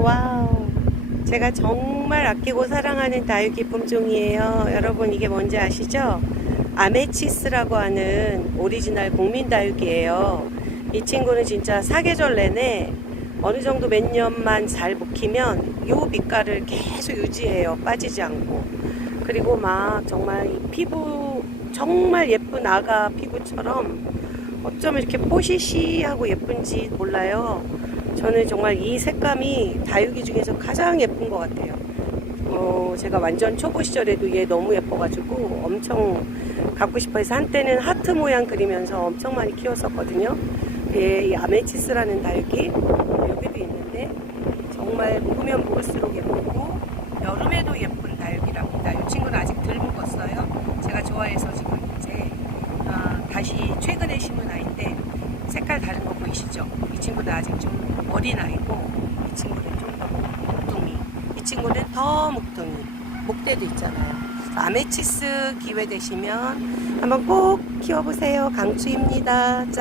와우. 제가 정말 아끼고 사랑하는 다육이 품종이에요. 여러분 이게 뭔지 아시죠? 아메치스라고 하는 오리지널 국민 다육이에요. 이 친구는 진짜 사계절 내내 어느 정도 몇 년만 잘 묵히면 요 빛깔을 계속 유지해요. 빠지지 않고. 그리고 막 정말 이 피부 정말 예쁜 아가 피부처럼 어쩌면 이렇게 뽀시시하고 예쁜지 몰라요. 저는 정말 이 색감이 다육이 중에서 가장 예쁜 것 같아요. 어, 제가 완전 초보 시절에도 얘 너무 예뻐가지고 엄청 갖고 싶어 해서 한때는 하트 모양 그리면서 엄청 많이 키웠었거든요. 예, 이 아메치스라는 다육이 여기도 있는데 정말 묵으면 묵을수록 예쁘고 여름에도 예쁜 다육이랍니다. 이 친구는 아직 덜 묵었어요. 제가 좋아해서 지금 이제 아, 다시 최근에 심은 아이인데 색깔 다른 거 보이시죠? 이 친구는 아직 좀 어린 아이고 이 친구는 좀더 묵둥이. 이 친구는 더 묵둥이. 목대도 있잖아요. 아메치스 기회 되시면 한번 꼭 키워보세요. 강추입니다. 자.